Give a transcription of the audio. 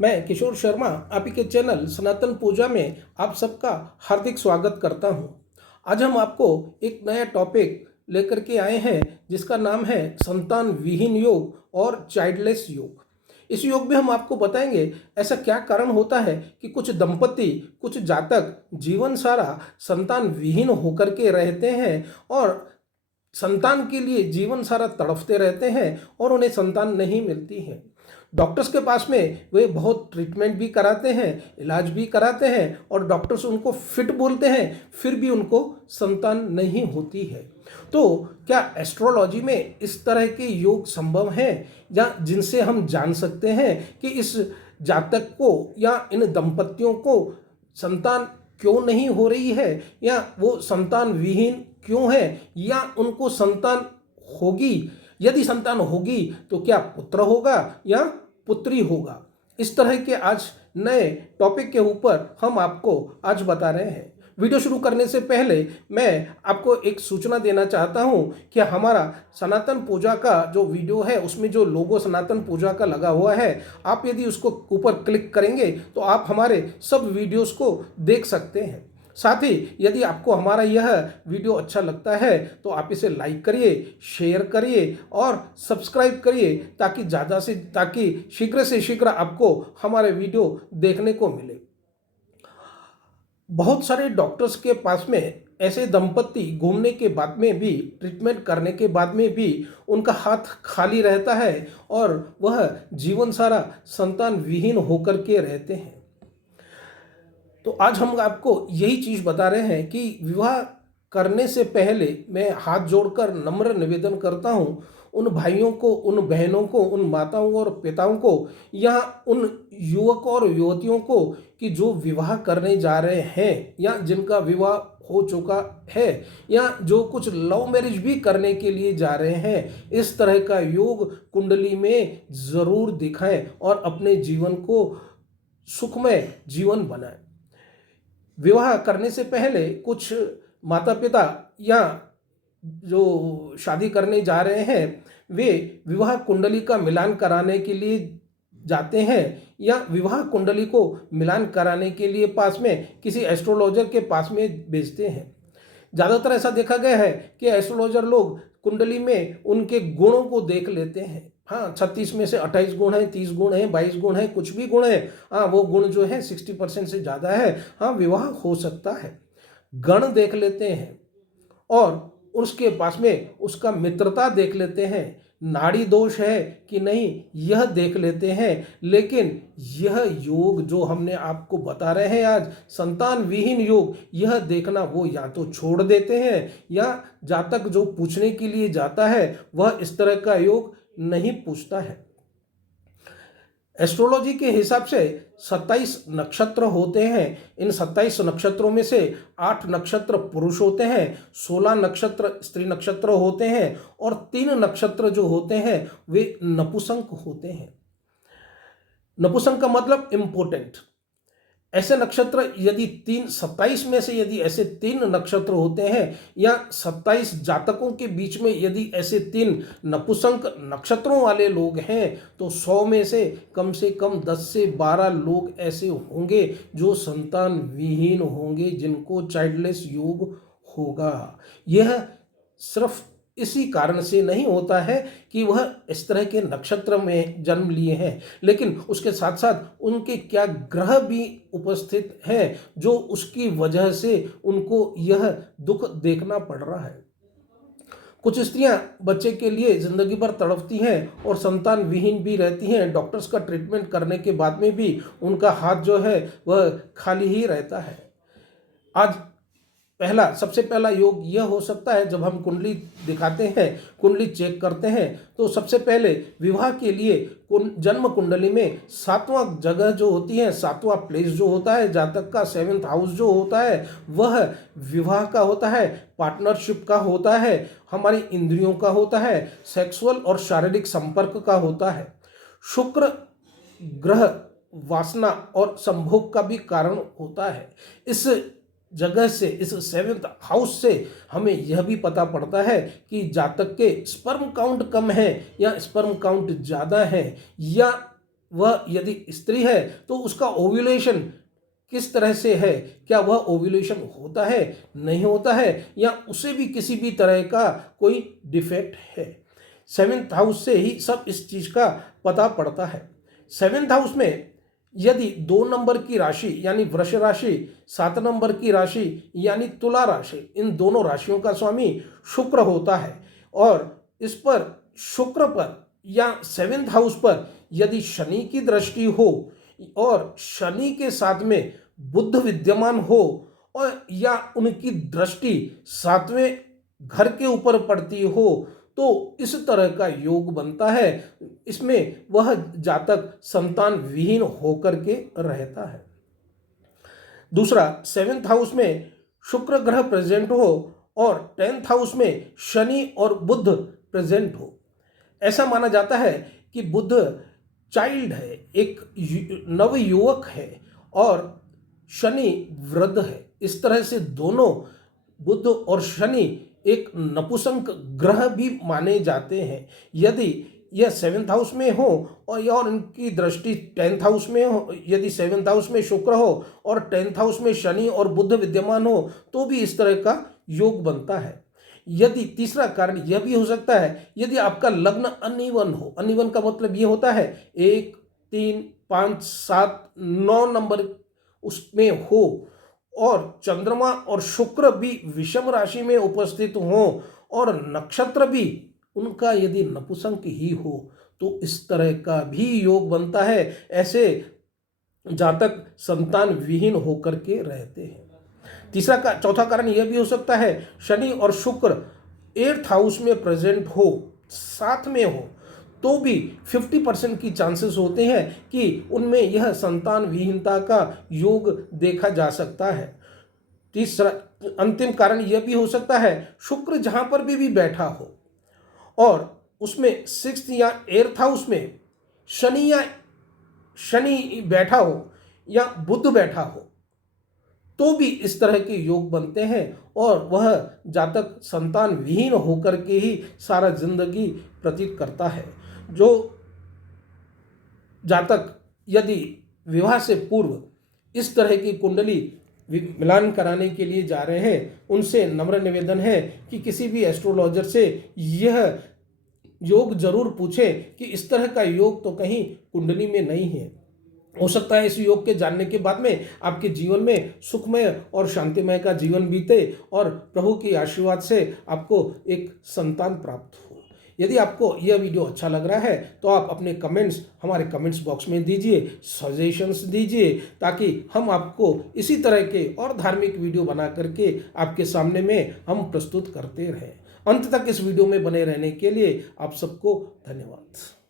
मैं किशोर शर्मा आप ही के चैनल सनातन पूजा में आप सबका हार्दिक स्वागत करता हूं। आज हम आपको एक नया टॉपिक लेकर के आए हैं जिसका नाम है संतान विहीन योग और चाइल्डलेस योग। इस योग में हम आपको बताएंगे ऐसा क्या कारण होता है कि कुछ दंपति, कुछ जातक जीवन सारा संतान विहीन होकर के रहते हैं और संतान के लिए जीवन सारा तड़फते रहते हैं और उन्हें संतान नहीं मिलती है। डॉक्टर्स के पास में वे बहुत ट्रीटमेंट भी कराते हैं, इलाज भी कराते हैं और डॉक्टर्स उनको फिट बोलते हैं, फिर भी उनको संतान नहीं होती है। तो क्या एस्ट्रोलॉजी में इस तरह के योग संभव हैं या जिनसे हम जान सकते हैं कि इस जातक को या इन दंपतियों को संतान क्यों नहीं हो रही है या वो संतान विहीन क्यों है या उनको संतान होगी? यदि संतान होगी तो क्या पुत्र होगा या पुत्री होगा? इस तरह के आज नए टॉपिक के ऊपर हम आपको आज बता रहे हैं। वीडियो शुरू करने से पहले मैं आपको एक सूचना देना चाहता हूं कि हमारा सनातन पूजा का जो वीडियो है उसमें जो लोगो सनातन पूजा का लगा हुआ है, आप यदि उसको ऊपर क्लिक करेंगे तो आप हमारे सब वीडियोस को देख सकते हैं। साथ ही यदि आपको हमारा यह वीडियो अच्छा लगता है तो आप इसे लाइक करिए, शेयर करिए और सब्सक्राइब करिए ताकि शीघ्र से शीघ्र आपको हमारे वीडियो देखने को मिले। बहुत सारे डॉक्टर्स के पास में ऐसे दंपति घूमने के बाद में भी, ट्रीटमेंट करने के बाद में भी उनका हाथ खाली रहता है और वह जीवन सारा संतान विहीन होकर के रहते हैं। तो आज हम आपको यही चीज़ बता रहे हैं कि विवाह करने से पहले मैं हाथ जोड़कर नम्र निवेदन करता हूँ उन भाइयों को, उन बहनों को, उन माताओं और पिताओं को या उन युवक और युवतियों को कि जो विवाह करने जा रहे हैं या जिनका विवाह हो चुका है या जो कुछ लव मैरिज भी करने के लिए जा रहे हैं, इस तरह का योग कुंडली में ज़रूर दिखाएं और अपने जीवन को सुखमय जीवन बनाएं। विवाह करने से पहले कुछ माता पिता या जो शादी करने जा रहे हैं वे विवाह कुंडली का मिलान कराने के लिए जाते हैं या विवाह कुंडली को मिलान कराने के लिए पास में किसी एस्ट्रोलॉजर के पास में भेजते हैं। ज़्यादातर ऐसा देखा गया है कि एस्ट्रोलॉजर लोग कुंडली में उनके गुणों को देख लेते हैं। हाँ, 36 में से 28 गुण हैं, 30 गुण हैं, 22 गुण हैं, कुछ भी गुण हैं। हाँ, वो गुण जो है 60% से ज़्यादा है, हाँ विवाह हो सकता है। गण देख लेते हैं और उसके पास में उसका मित्रता देख लेते हैं, नाड़ी दोष है कि नहीं यह देख लेते हैं। लेकिन यह योग जो हमने आपको बता रहे हैं आज, संतान विहीन योग, यह देखना वो या तो छोड़ देते हैं या जातक जो पूछने के लिए जाता है वह इस तरह का योग नहीं पूछता है। एस्ट्रोलॉजी के हिसाब से 27 नक्षत्र होते हैं। इन 27 नक्षत्रों में से 8 नक्षत्र पुरुष होते हैं, 16 नक्षत्र स्त्री नक्षत्र होते हैं और 3 नक्षत्र जो होते हैं वे नपुंसक होते हैं। नपुंसक का मतलब इम्पोर्टेंट। ऐसे नक्षत्र यदि 27 में से यदि ऐसे 3 नक्षत्र होते हैं या 27 जातकों के बीच में यदि ऐसे 3 नपुंसक नक्षत्रों वाले लोग हैं तो 100 में से कम 10 से 12 लोग ऐसे होंगे जो संतान विहीन होंगे, जिनको चाइल्डलेस योग होगा। यह सिर्फ इसी कारण से नहीं होता है कि वह इस तरह के नक्षत्र में जन्म लिए हैं, लेकिन उसके साथ साथ उनके क्या ग्रह भी उपस्थित हैं जो उसकी वजह से उनको यह दुख देखना पड़ रहा है। कुछ स्त्रियां बच्चे के लिए जिंदगी भर तड़पती हैं और संतान विहीन भी रहती हैं। डॉक्टर्स का ट्रीटमेंट करने के बाद में भी उनका हाथ जो है वह खाली ही रहता है। आज सबसे पहला योग यह हो सकता है, जब हम कुंडली दिखाते हैं, कुंडली चेक करते हैं तो सबसे पहले विवाह के लिए जन्म कुंडली में 7वां जगह जो होती है, 7वां प्लेस जो होता है, जातक का 7th हाउस जो होता है वह विवाह का होता है, पार्टनरशिप का होता है, हमारी इंद्रियों का होता है, सेक्सुअल और शारीरिक संपर्क का होता है। शुक्र ग्रह वासना और संभोग का भी कारण होता है। इस जगह से, इस 7th हाउस से हमें यह भी पता पड़ता है कि जातक के स्पर्म काउंट कम है या स्पर्म काउंट ज़्यादा है या वह यदि स्त्री है तो उसका ओव्यूलेशन किस तरह से है, क्या वह ओव्यूलेशन होता है, नहीं होता है, या उसे भी किसी भी तरह का कोई डिफेक्ट है। 7th हाउस से ही सब इस चीज का पता पड़ता है। 7th हाउस में यदि 2 नंबर की राशि यानी वृष राशि, 7 नंबर की राशि यानी तुला राशि, इन दोनों राशियों का स्वामी शुक्र होता है, और इस पर शुक्र पर या 7th हाउस पर यदि शनि की दृष्टि हो और शनि के साथ में बुध विद्यमान हो, और या उनकी दृष्टि 7वें घर के ऊपर पड़ती हो, तो इस तरह का योग बनता है। इसमें वह जातक संतान विहीन होकर के रहता है। दूसरा, 7th हाउस में शुक्र ग्रह प्रेजेंट हो और 10th हाउस में शनि और बुध प्रेजेंट हो। ऐसा माना जाता है कि बुध चाइल्ड है, एक नव युवक है, और शनि वृद्ध है। इस तरह से दोनों बुध और शनि एक नपुंसक ग्रह भी माने जाते हैं। यदि यह 7th हाउस में हो और इनकी दृष्टि 10th हाउस में हो, यदि 7th हाउस में शुक्र हो और 10th हाउस में शनि और बुध विद्यमान हो, तो भी इस तरह का योग बनता है। यदि तीसरा कारण यह भी हो सकता है, यदि आपका लग्न अनिवन हो। अनिवन का मतलब यह होता है 1, 3, 5, 7, 9 नंबर उसमें हो, और चंद्रमा और शुक्र भी विषम राशि में उपस्थित हो, और नक्षत्र भी उनका यदि नपुंसक ही हो, तो इस तरह का भी योग बनता है। ऐसे जातक संतान विहीन होकर के रहते हैं। चौथा कारण यह भी हो सकता है, शनि और शुक्र 8th हाउस में प्रेजेंट हो, साथ में हो, तो भी 50% की चांसेस होते हैं कि उनमें यह संतान विहीनता का योग देखा जा सकता है। तीसरा अंतिम कारण यह भी हो सकता है, शुक्र जहां पर भी बैठा हो और उसमें 6th या 8th हाउस में शनि बैठा हो या बुध बैठा हो, तो भी इस तरह के योग बनते हैं, और वह जातक संतान विहीन होकर के ही सारा जिंदगी व्यतीत करता है। जो जातक यदि विवाह से पूर्व इस तरह की कुंडली मिलान कराने के लिए जा रहे हैं, उनसे नम्र निवेदन है कि किसी भी एस्ट्रोलॉजर से यह योग जरूर पूछें कि इस तरह का योग तो कहीं कुंडली में नहीं है। हो सकता है इस योग के जानने के बाद में आपके जीवन में सुखमय और शांतिमय का जीवन बीते, और प्रभु की आशीर्वाद से आपको एक संतान प्राप्त हो। यदि आपको यह वीडियो अच्छा लग रहा है तो आप अपने कमेंट्स हमारे कमेंट्स बॉक्स में दीजिए, सजेशंस दीजिए, ताकि हम आपको इसी तरह के और धार्मिक वीडियो बना करके आपके सामने में हम प्रस्तुत करते रहें। अंत तक इस वीडियो में बने रहने के लिए आप सबको धन्यवाद।